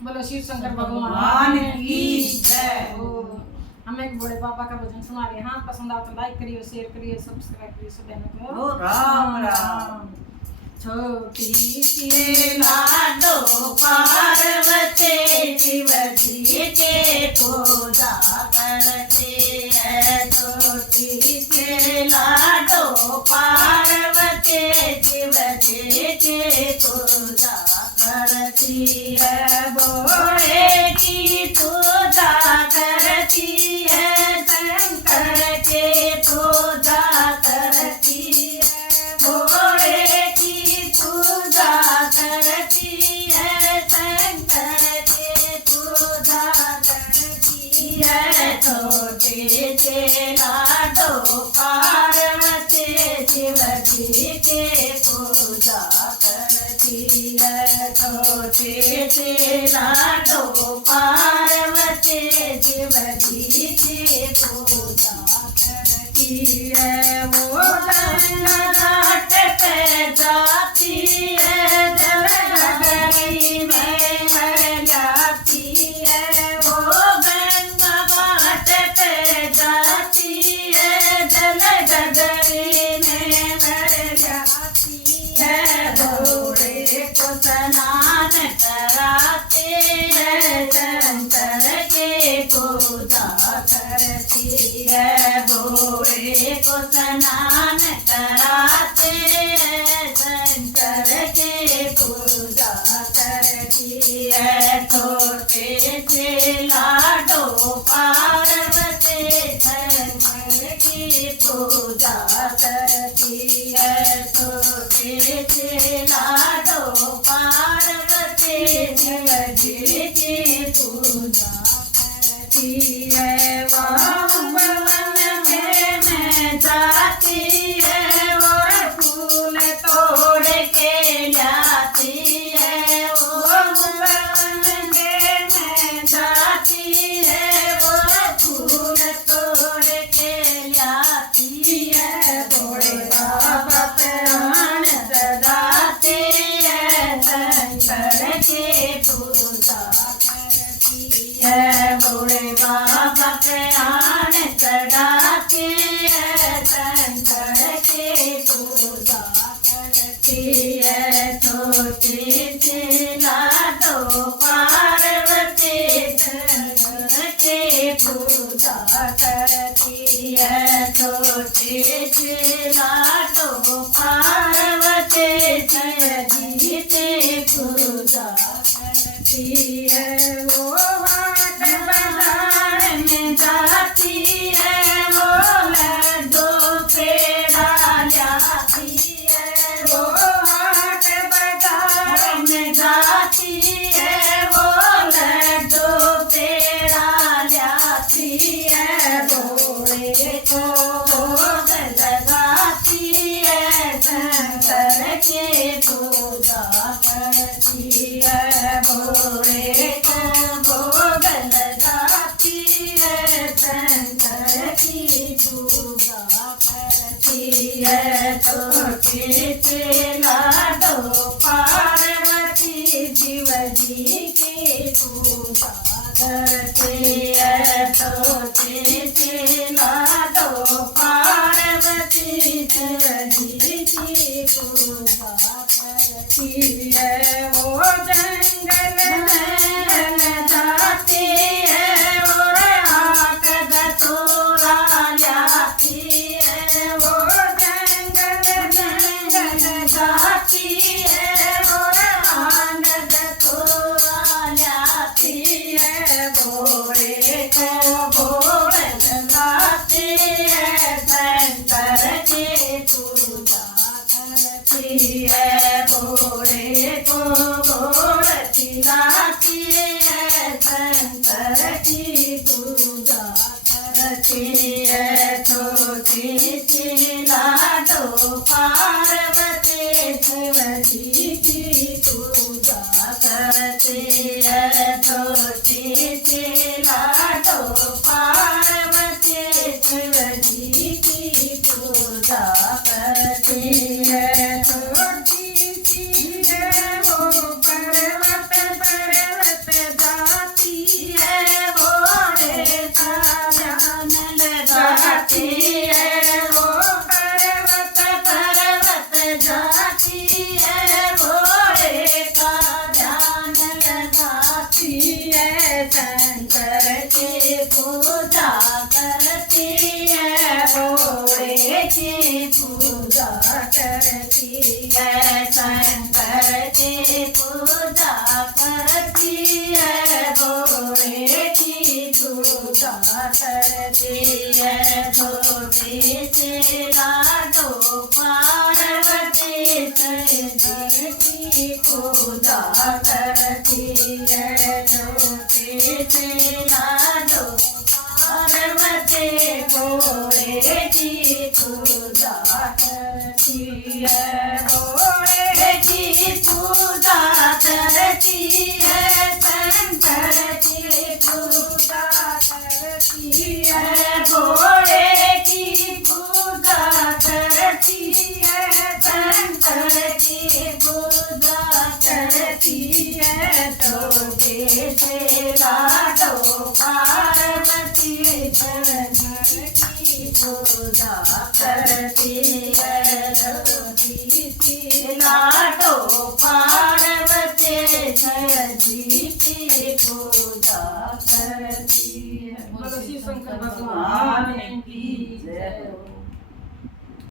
बोलो शिव शंकर भगवान की जय। हम एक बड़े बाबा का भजन सुना रहे हैं। हाँ, पसंद आओ तो लाइक करियो, शेयर करियो, सब्सक्राइब करियो सब बहनों को। राम राम। छोटी सी लाडो पार्वती शिव जी के पूजा करते हैं। छोटी सी लाडो पार्वती शिव जी के पूजा करती है। भोले की पूजा करती है, शंकर के पूजा करती है। भोले की पूजा करती है, शंकर के पूजा करती है। छोटे से लाडो पार्वती शिव जी के पूजा करती है। छोटे से लाडो पार्वती शिव जी की पूजा करती है। वो घाट पे जाती है, जलगरी में मर जाती है। वो गंगा घाट पे जाती है, जलगरी में मर जाती है। भोले को स्नान कराते हैं, शंकर के पूजा करती है। भोले को स्नान कराते हैं, शंकर के पूजा करती है। छोटे से लाडो पार्वती शंकर की पूजा करती है। छोटे से लाडो पार्वती शिव जी की पूजा करती है। भवन में जाती है और फूल तोड़ के लाती है। वो भवन में जाती है और फूल तोड़ के लाती है। भोले बाबा प्राण चढ़ाते हैं, शंकर के पूजा करती है। भोले बाबा प्राण चढ़ाते हैं, शंकर के पूजा करती है। छोटे से लाडो पार्वती शंकर के पूजा करती है। छोटे से लाडो पार्वती शिव जी की पूजा करती है। वो हाट बाजार में जाती है, वो लड्डू पेड़ा लाती है। वो हाट बाजार में जाती है, वो लड्डू पेड़ा लाती है। भोले को भोग लगाती है, शंकर के पूजा करती है। भोले को भोग लगाती है, शंकर की पूजा करती है। छोटे से लाडो पार्वती शिव जी की पूजा करती है। छोटे से लाडो पार्वती शिव जी की पूजा करती है। वो जंगल में जाती है और आग दतूरा लाती है। वो जंगल में जाती है और आग दतूरा लाती है। भोले को भोग लगाती है, शंकर की पूजा करती है। भोले को भोग लगाती है, शंकर की पूजा करती है। छोटी सी लाडो पार्वती शिव जी की पूजा करती है। छोटी सी लाडो पार्वती शिव जी की पूजा करती है। छोटी सी है वो पर्वत शंकर की पूजा करती है, भोले की पूजा करती है, शंकर की पूजा करती है, भोले की पूजा करती है। छोटी सी लाडो पार्वती शंकर की पूजा करती है, छोटी सी लाडो पार्वती भोले की पूजा करती है, भोले की पूजा करती है, शंकर की पूजा करती है, भोले की पूजा करती है, शंकर की पूजा करती है। छोटे से लाडो पार्वती शंकर की पूजा करती